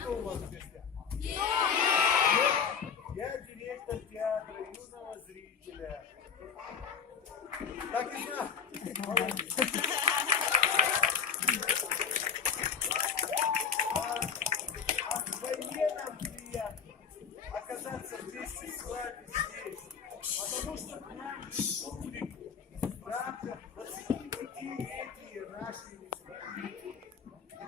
Кто у вас в гостях? Я директор театра юного зрителя. Так и знал. Молодец. Вдвойне нам приятно оказаться вместе с вами здесь, потому что к нам публику в рамках 25-летия нашей республики,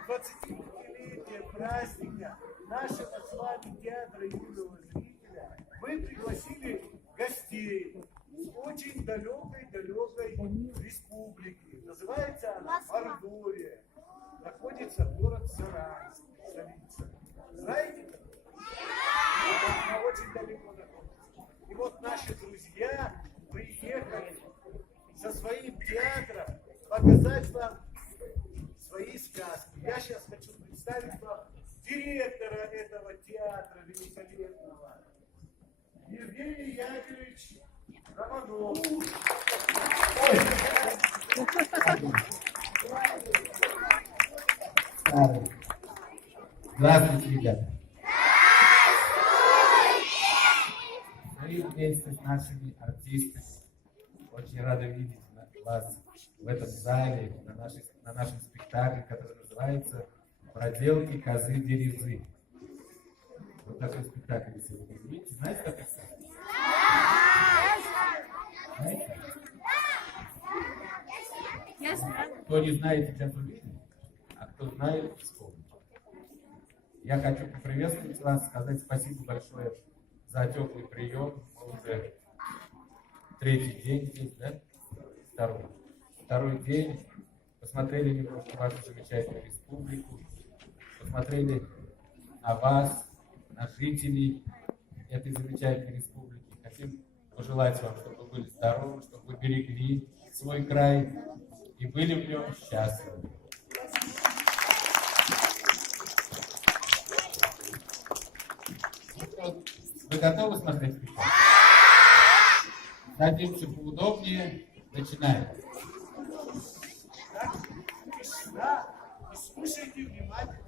25-летия праздника нашего с вами театра юного зрителя, мы пригласили гостей с очень далекой республики. Называется она Мордовия. Находится город Саранск, столица. Знаете? Она очень далеко находится. И вот наши друзья приехали со своим театром показать вам свои сказки. Я сейчас хочу представить вам директора этого театра великолепного, Евгений Яковлевич Романов. Здравствуйте, ребята. Мы вместе с нашими артистами очень рады видеть вас в этом зале, на нашем спектакле, который называется «Проделки козы Дерезы». Вот такой спектакль вы сегодня видите. Знаете, как это? Знаете? Кто не знает, сейчас увидит, а кто знает, вспомнит. Я хочу поприветствовать вас, сказать спасибо большое за теплый прием. Мы уже третий день здесь, да? Второй день. Посмотрели немножко вашу замечательную республику. Посмотрели на вас, на жителей этой замечательной республики. Хотим пожелать вам, чтобы вы были здоровы, чтобы вы берегли свой край и были в нем счастливы. Вы готовы смотреть спектакль? Садимся поудобнее. Начинаем. Да, и слушайте внимательно.